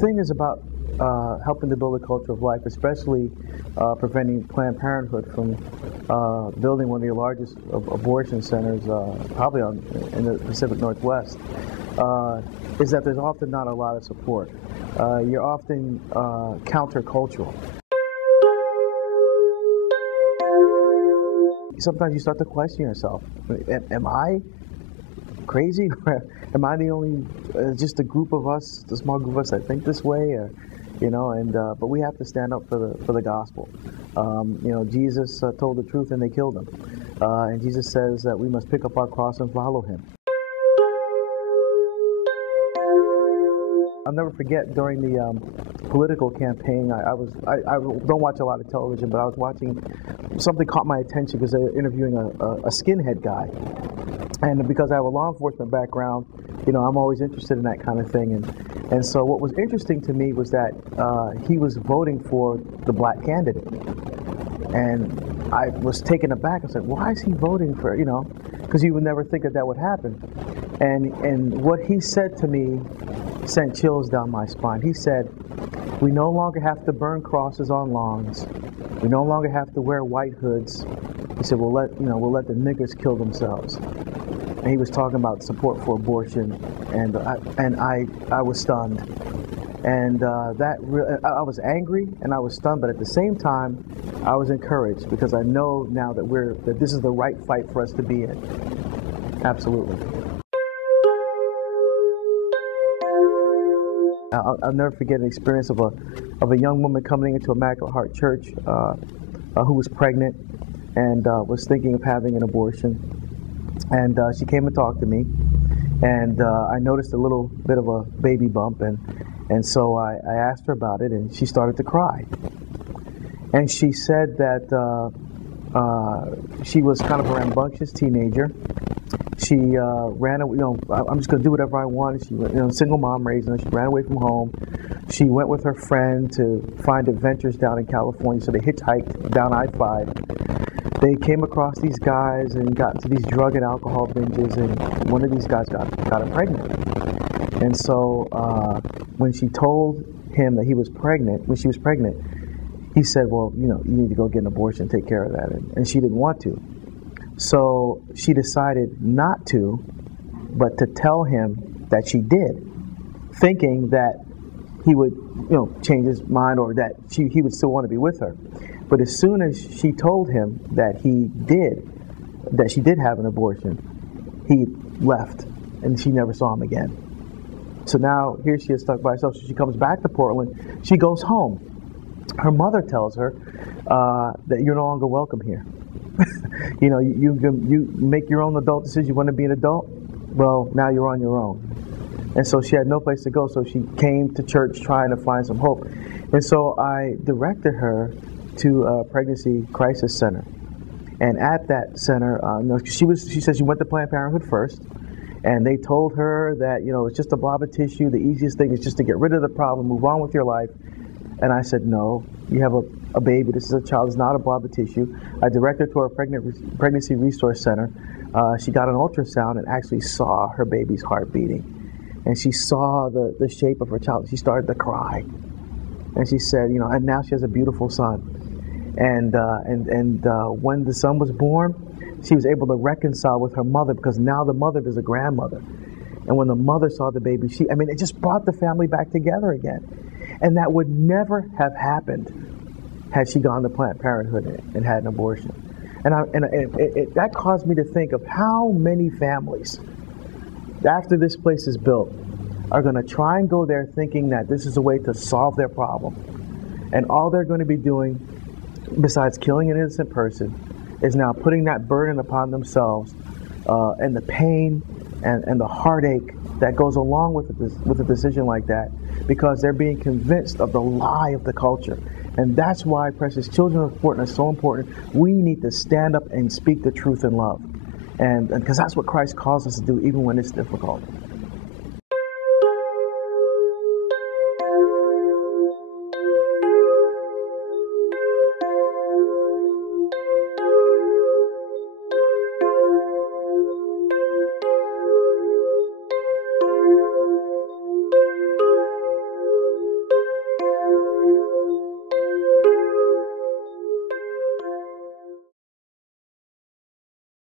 thing is about helping to build a culture of life, especially preventing Planned Parenthood from building one of the largest abortion centers, probably in the Pacific Northwest, is that there's often not a lot of support. You're often countercultural. Sometimes you start to question yourself. Am I crazy? Am I the only, just a group of us, the small group of us that think this way? But we have to stand up for the gospel. Jesus told the truth and they killed him. And Jesus says that we must pick up our cross and follow him. I'll never forget during the political campaign, I don't watch a lot of television, but I was watching, something caught my attention because they were interviewing a skinhead guy. And because I have a law enforcement background, I'm always interested in that kind of thing. And so what was interesting to me was that he was voting for the black candidate. And I was taken aback. I said, why is he voting for, because you would never think that would happen. And what he said to me sent chills down my spine. He said, we no longer have to burn crosses on lawns. We no longer have to wear white hoods. He said, we'll let the niggers kill themselves. And he was talking about support for abortion, and I was stunned. And I was angry and I was stunned, but at the same time, I was encouraged because I know now that this is the right fight for us to be in. Absolutely. I'll never forget an experience of a young woman coming into Immaculate Heart Church who was pregnant and was thinking of having an abortion. And she came and talked to me, and I noticed a little bit of a baby bump, and so I asked her about it, and she started to cry. And she said that she was kind of a rambunctious teenager. She ran away, I'm just going to do whatever I want. She, single mom raising her. She ran away from home. She went with her friend to find adventures down in California, so they hitchhiked down I-5. They came across these guys and got into these drug and alcohol binges, and one of these guys got her pregnant. And so when she told him that when she was pregnant, he said, well, you need to go get an abortion, take care of that. And she didn't want to. So she decided not to, but to tell him that she did, thinking that he would, change his mind, or that he would still want to be with her. But as soon as she told him that she did have an abortion, he left, and she never saw him again. So now here she is stuck by herself. So she comes back to Portland. She goes home. Her mother tells her that you're no longer welcome here. You make your own adult decision. You want to be an adult? Well, now you're on your own. And so she had no place to go. So she came to church trying to find some hope. And so I directed her to a pregnancy crisis center. And at that center, she said she went to Planned Parenthood first, and they told her that, it's just a blob of tissue. The easiest thing is just to get rid of the problem, move on with your life. And I said, no, you have a baby. This is a child. It's not a blob of tissue. I directed her to our pregnancy resource center. She got an ultrasound and actually saw her baby's heart beating. And she saw the shape of her child. She started to cry. And she said, and now she has a beautiful son. And when the son was born, she was able to reconcile with her mother, because now the mother is a grandmother. And when the mother saw the baby, it just brought the family back together again. And that would never have happened had she gone to Planned Parenthood and had an abortion. And that caused me to think of how many families, after this place is built, are going to try and go there thinking that this is a way to solve their problem. And all they're going to be doing, besides killing an innocent person, is now putting that burden upon themselves, and the pain and the heartache that goes along with a decision like that, because they're being convinced of the lie of the culture. And that's why precious children are so important. We need to stand up and speak the truth in love, and because that's what Christ calls us to do, even when it's difficult.